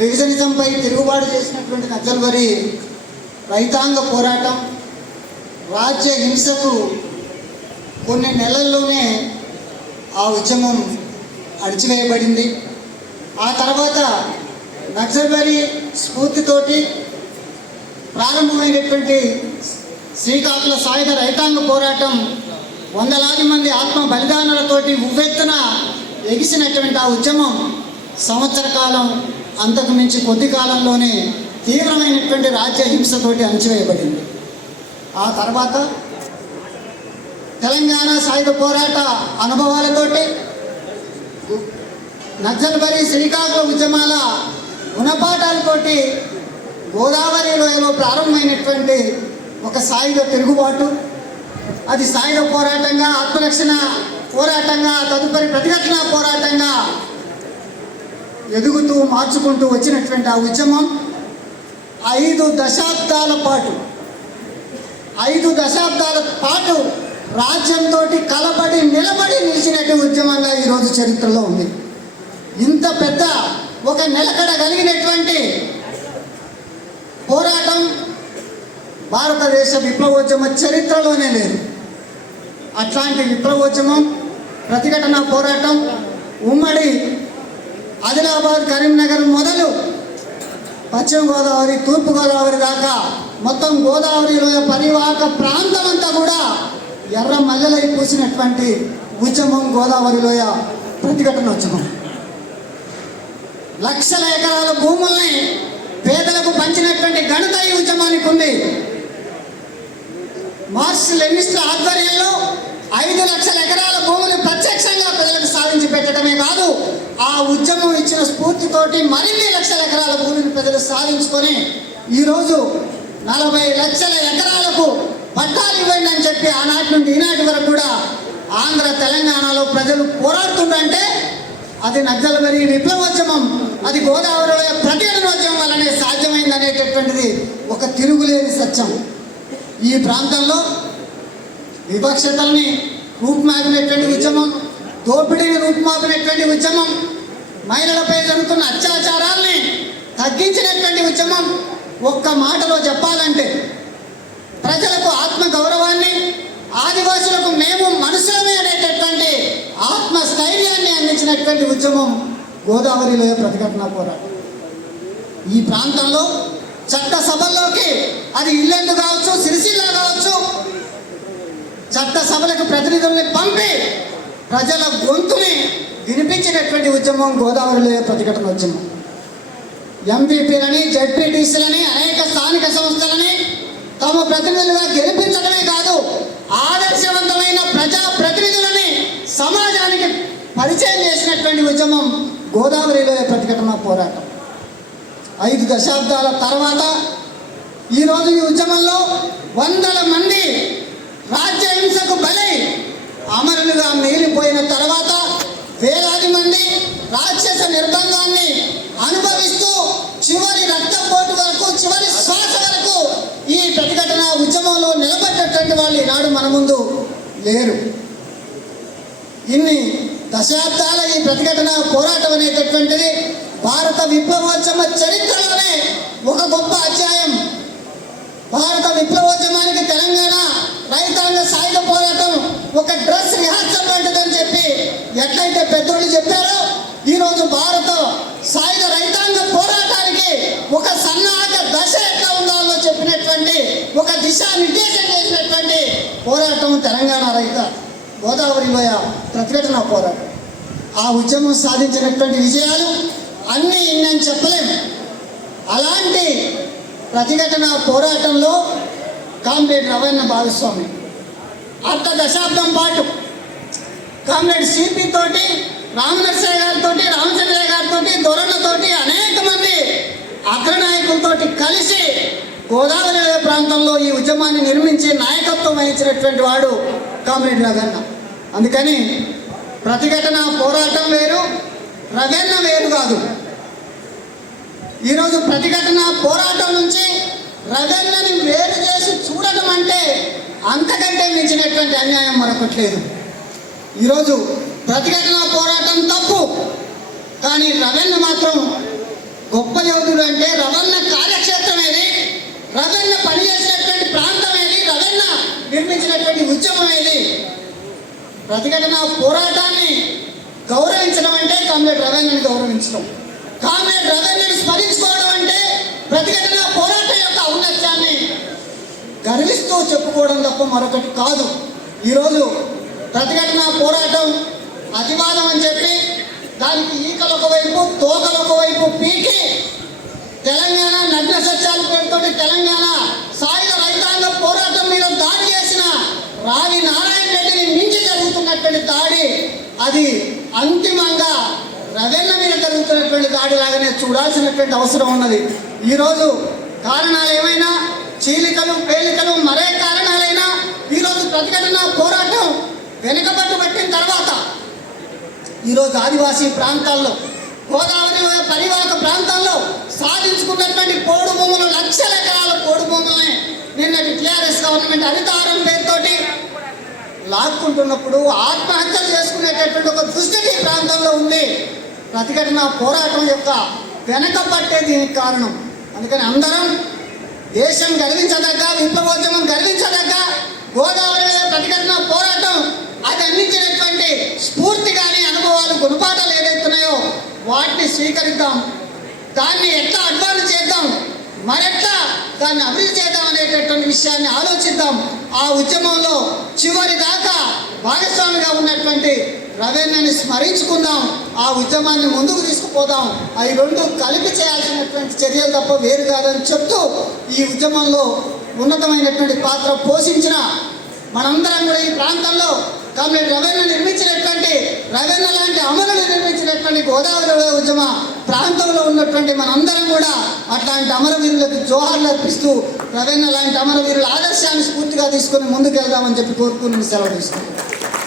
రివిజనిజంపై తిరుగుబాటు చేసినటువంటి నక్సల్బరీ రైతాంగ పోరాటం రాజ్య హింసకు కొన్ని నెలల్లోనే ఆ ఉద్యమం అణిచివేయబడింది. ఆ తర్వాత నక్సల్బరీ స్ఫూర్తితోటి ప్రారంభమైనటువంటి శ్రీకాకుళ సాయుధ రైతాంగ పోరాటం వందలాది మంది ఆత్మ బలిదానాలతోటి ఉవ్వెత్తున ఎగిసినటువంటి ఆ ఉద్యమం సంవత్సర కాలం అంతకు మించి కొద్ది కాలంలోనే తీవ్రమైనటువంటి రాజ్య హింసతోటి అణచివేయబడింది. ఆ తర్వాత తెలంగాణ సాయుధ పోరాట అనుభవాలతోటి నక్సల్బరీ శ్రీకాకుళ ఉద్యమాల గుణపాఠాలతోటి గోదావరి లోయలో ప్రారంభమైనటువంటి ఒక సాయుధ తిరుగుబాటు, అది సాయుధ పోరాటంగా, ఆత్మరక్షణ పోరాటంగా, తదుపరి ప్రతిఘటన పోరాటంగా ఎదుగుతూ మార్చుకుంటూ వచ్చినటువంటి ఆ ఉద్యమం 5 దశాబ్దాల పాటు రాజ్యంతో కలబడి నిలబడి నిలిచినట్టు ఉద్యమంగా ఈరోజు చరిత్రలో ఉంది. ఇంత పెద్ద ఒక నిలకడ కలిగినటువంటి పోరాటం భారతదేశ విప్లవోద్యమ చరిత్రలోనే లేదు. అట్లాంటి విప్లవోద్యమం, ప్రతిఘటన పోరాటం ఉమ్మడి ఆదిలాబాద్, కరీంనగర్ మొదలు పశ్చిమ గోదావరి, తూర్పు గోదావరి దాకా మొత్తం గోదావరిలో పరివాహక ప్రాంతం అంతా కూడా ఎర్ర మల్లెలై పూసినటువంటి ఉద్యమం గోదావరిలోయ ప్రతిఘటన ఉద్యమం. లక్షల ఎకరాల భూముల్ని పేదలకు పంచినటువంటి ఘనత ఈ ఉద్యమానికి ఉంది. మార్క్స్ లెనినిస్టుల ఆధ్వర్యంలో 5 లక్షల ఎకరాల భూములు ప్రత్యక్షంగా ప్రజలకు సాధించి పెట్టడమే కాదు, ఆ ఉద్యమం ఇచ్చిన స్ఫూర్తితోటి మరిన్ని లక్షల ఎకరాల భూమిని ప్రజలు సాధించుకొని ఈరోజు 40 లక్షల ఎకరాలకు పట్టాలు ఇవ్వండి అని చెప్పి ఆనాటి నుండి ఈనాటి వరకు కూడా ఆంధ్ర తెలంగాణలో ప్రజలు పోరాడుతుంటే అది నక్సల్బరీ విప్లవోద్యమం, అది గోదావరిలో ప్రతిఘటనోద్యమం వల్లనే సాధ్యమైంది అనేటటువంటిది ఒక తిరుగులేని సత్యం. ఈ ప్రాంతంలో వివక్షతల్ని రూపుమాపినటువంటి ఉద్యమం, దోపిడీని రూపుమాపినటువంటి ఉద్యమం, మహిళలపై జరుగుతున్న అత్యాచారాల్ని తగ్గించినటువంటి ఉద్యమం. ఒక్క మాటలో చెప్పాలంటే ప్రజలకు ఆత్మ గౌరవాన్ని, ఆదివాసులకు మేము మనుషులమే అనేటటువంటి ఆత్మస్థైర్యాన్ని అందించినటువంటి ఉద్యమం గోదావరిలో ప్రతిఘటన పోరాటం. ఈ ప్రాంతంలో చట్టసభల్లోకి, అది ఇల్లెందు కావచ్చు, సిరిసిల్ల కావచ్చు, చట్టసభలకు ప్రతినిధుల్ని పంపి ప్రజల గొంతుని వినిపించినటువంటి ఉద్యమం గోదావరిలో ప్రతిఘటన ఉద్యమం. ఎంపీపీలని, జెడ్పీటీసీలని, అనేక స్థానిక సంస్థలని తమ ప్రతినిధులుగా గెలిపించడమే కాదు, ఆదర్శవంతమైన ప్రజా ప్రతినిధులని సమాజానికి పరిచయం చేసినటువంటి ఉద్యమం గోదావరిలో ప్రతిఘటన పోరాటం. 5 దశాబ్దాల తర్వాత ఈరోజు ఈ ఉద్యమంలో వందల మంది రాజ్య హింసకు బలై అమరులుగా మిగిలిపోయిన తర్వాత వేలాది మంది రాక్షస నిర్బంధాన్ని అనుభవిస్తూ చివరి రక్తపోటు వరకు, చివరి శ్వాస వరకు ఈ ప్రతిఘటన ఉద్యమంలో నిలబడ్డటువంటి వాళ్ళు ఈనాడు మన ముందు లేరు. ఇన్ని దశాబ్దాల ఈ ప్రతిఘటన పోరాటం అనేటటువంటిది భారత విప్లవోద్యమ చరిత్రలోనే ఒక గొప్ప అధ్యాయం. భారత విప్లవోద్యమానికి తెలంగాణ రైతాంగ సాయుధ పోరాటం ఒక డ్రెస్ రిహార్సల్ వంటిదని చెప్పి ఎట్లయితే పెద్దోళ్ళు చెప్పారో, ఈరోజు భారత సాయుధ రైతాంగ పోరాటానికి ఒక సన్నాహక దశ ఎట్లా ఉండాలో చెప్పినటువంటి, ఒక దిశానిర్దేశం చేసినటువంటి పోరాటం తెలంగాణ రైత గోదావరిలోయ ప్రతిఘటన పోరాటం. ఆ ఉద్యమం సాధించినటువంటి విజయాలు అన్నీ ఇన్నని చెప్పలేము. అలాంటి ప్రతిఘటన పోరాటంలో కామ్రేడ్ రవణ భాగస్వామి అర్ధ దశాబ్దం పాటు కామ్రేడ్ సిపి తోటి, రామనరసయ్య గారితో, రామచంద్రయ్య గారితో, దొరలతోటి అనేక మంది అగ్రనాయకులతో కలిసి గోదావరి ప్రాంతంలో ఈ ఉద్యమాన్ని నిర్మించి నాయకత్వం వహించినటువంటి వాడు కామ్రేడ్ రవణ. అందుకని ప్రతిఘటన పోరాటం వేరు, రవణ వేరు కాదు. ఈరోజు ప్రతిఘటన పోరాటం నుంచి రవణని వేరు చేసి చూడటం అంటే అంతకంటే మించినటువంటి అన్యాయం మరొకటి లేదు. ఈరోజు ప్రతిఘటన పోరాటం తప్పు, కానీ రవణ మాత్రం గొప్ప యోధుడు అంటే రవణ కార్యక్షేత్రం ఏది, రవణ పనిచేసినటువంటి ప్రాంతం ఏది, రవణ నిర్మించినటువంటి ఉద్యమం ఏది? ప్రతిఘటన పోరాటాన్ని గౌరవించడం అంటే కామ్రేడ్ రవీంద్రని గౌరవించడం, కామ్రేడ్ రవీంద్రని స్మరించుకోవడం అంటే ప్రతిఘటన పోరాటం యొక్క ఔన్నత్యాన్ని గర్విస్తూ చెప్పుకోవడం తప్ప మరొకటి కాదు. ఈరోజు ప్రతిఘటన పోరాటం అతివాదం అని చెప్పి దానికి ఈకలు ఒకవైపు తోకలు ఒకవైపు పీకి తెలంగాణ నగ్న సత్యాల పేరుతో తెలంగాణ సాయుధ రైతాంగ పోరాటం మీద దాడి చేసిన రావి నారాయణ రెడ్డిని మించి జరుగుతున్నటువంటి దాడి అది అంతిమంగా రవీంద్ర మీద జరుగుతున్నటువంటి దాడి లాగానే చూడాల్సినటువంటి అవసరం ఉన్నది. ఈరోజు కారణాలు ఏమైనా చీలికలు పేలికలు మరే కారణాలైనా ఈరోజు ప్రతిఘటన పోరాటం వెనుకబట్టు పట్టిన తర్వాత ఈరోజు ఆదివాసీ ప్రాంతాల్లో గోదావరి పరివాహక ప్రాంతాల్లో సాధించుకున్నటువంటి పోడు భూములు లక్షల ఎకరాల పోడు భూములని నిన్నటి టీఆర్ఎస్ గవర్నమెంట్ హరితహారం పేరుతోటి లాక్కుంటున్నప్పుడు ఆత్మహత్యలు చేసుకునేటటువంటి ఒక దుస్థితి ప్రాంతంలో ఉంది. ప్రతిఘటన పోరాటం యొక్క వెనకబట్టే దీనికి కారణం. అందుకని అందరం దేశం గర్వించదగ్గ విప్లవోద్యమం గర్వించదగ్గ గోదావరి ప్రతిఘటన పోరాటం అది అందించినటువంటి స్ఫూర్తి కానీ అనుభవాలు గుణపాఠాలు ఏదైతున్నాయో వాటిని స్వీకరిద్దాం, దాన్ని ఎట్లా అడ్వాన్స్ చేద్దాం, మరెట్లా దాన్ని అభివృద్ధి చేద్దాం అనేటటువంటి విషయాన్ని ఆలోచిద్దాం. ఆ ఉద్యమంలో చివరి దాకా భాగస్వామిగా ఉన్నటువంటి రవీంద్రని స్మరించుకుందాం, ఆ ఉద్యమాన్ని ముందుకు తీసుకుపోదాం. అవి రెండు కలిపి చేయాల్సినటువంటి చర్యలు తప్ప వేరు కాదని చెప్తూ ఈ ఉద్యమంలో ఉన్నతమైనటువంటి పాత్ర పోషించిన మనందరం కూడా ఈ ప్రాంతంలో కామ్రేడ్ రవీంద్ర నిర్మించినటువంటి రవీంద్ర లాంటి అమరులు నిర్మించినటువంటి గోదావరి ఉద్యమ ప్రాంతంలో ఉన్నటువంటి మనందరం కూడా అట్లాంటి అమరవీరులకు జోహార్లు అర్పిస్తూ రవీంద్ర లాంటి అమరవీరుల ఆదర్శాన్ని స్ఫూర్తిగా తీసుకొని ముందుకెళ్దామని చెప్పి కోరుకుని సెలవు తీసుకుంటాం.